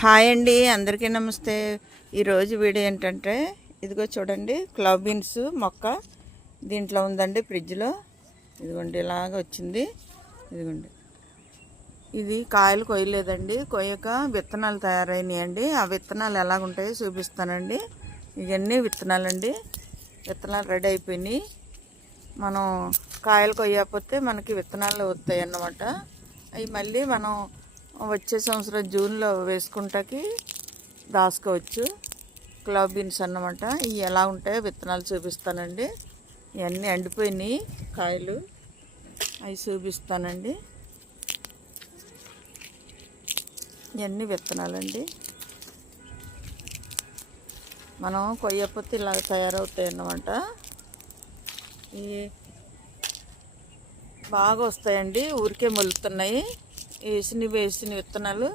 Hi అండి అందరికీ నమస్తే. ఈరోజు వీడియో ఏంటంటే ఇదిగో చూడండి క్లవ్ బీన్స్ మొక్క దీంట్లో ఉందండి ఫ్రిడ్జ్లో. ఇదిగోండి ఇలాగ వచ్చింది. ఇదిగోండి. ఇది కాయలు కొయ్యలేదండి. కొయ్యక విత్తనాలు తయారైనాయండి. ఆ విత్తనాలు ఎలాగుంటాయో చూపిస్తానండి. ఇవన్నీ విత్తనాలండి. విత్తనాలు రెడీ అయిపోయినాయి. మనం కాయలు కొయ్యకపోతే మనకి విత్తనాలు వస్తాయి అన్నమాట అవి మళ్ళీ మనం వచ్చే సంవత్సరం జూన్లో వేసుకుంటాకి దాచుకోవచ్చు. క్లవ్ బీన్స్ అన్నమాట. ఇవి ఎలా ఉంటాయో విత్తనాలు చూపిస్తానండి. ఇవన్నీ ఎండిపోయినాయి. కాయలు అవి చూపిస్తానండి. ఇవన్నీ విత్తనాలండి. మనం కొయ్యకపోతే ఇలా తయారవుతాయి అన్నమాట ఇవి బాగా వస్తాయండి. ఊరికే మొలుతున్నాయి. వేసిన వేసిన విత్తనాలు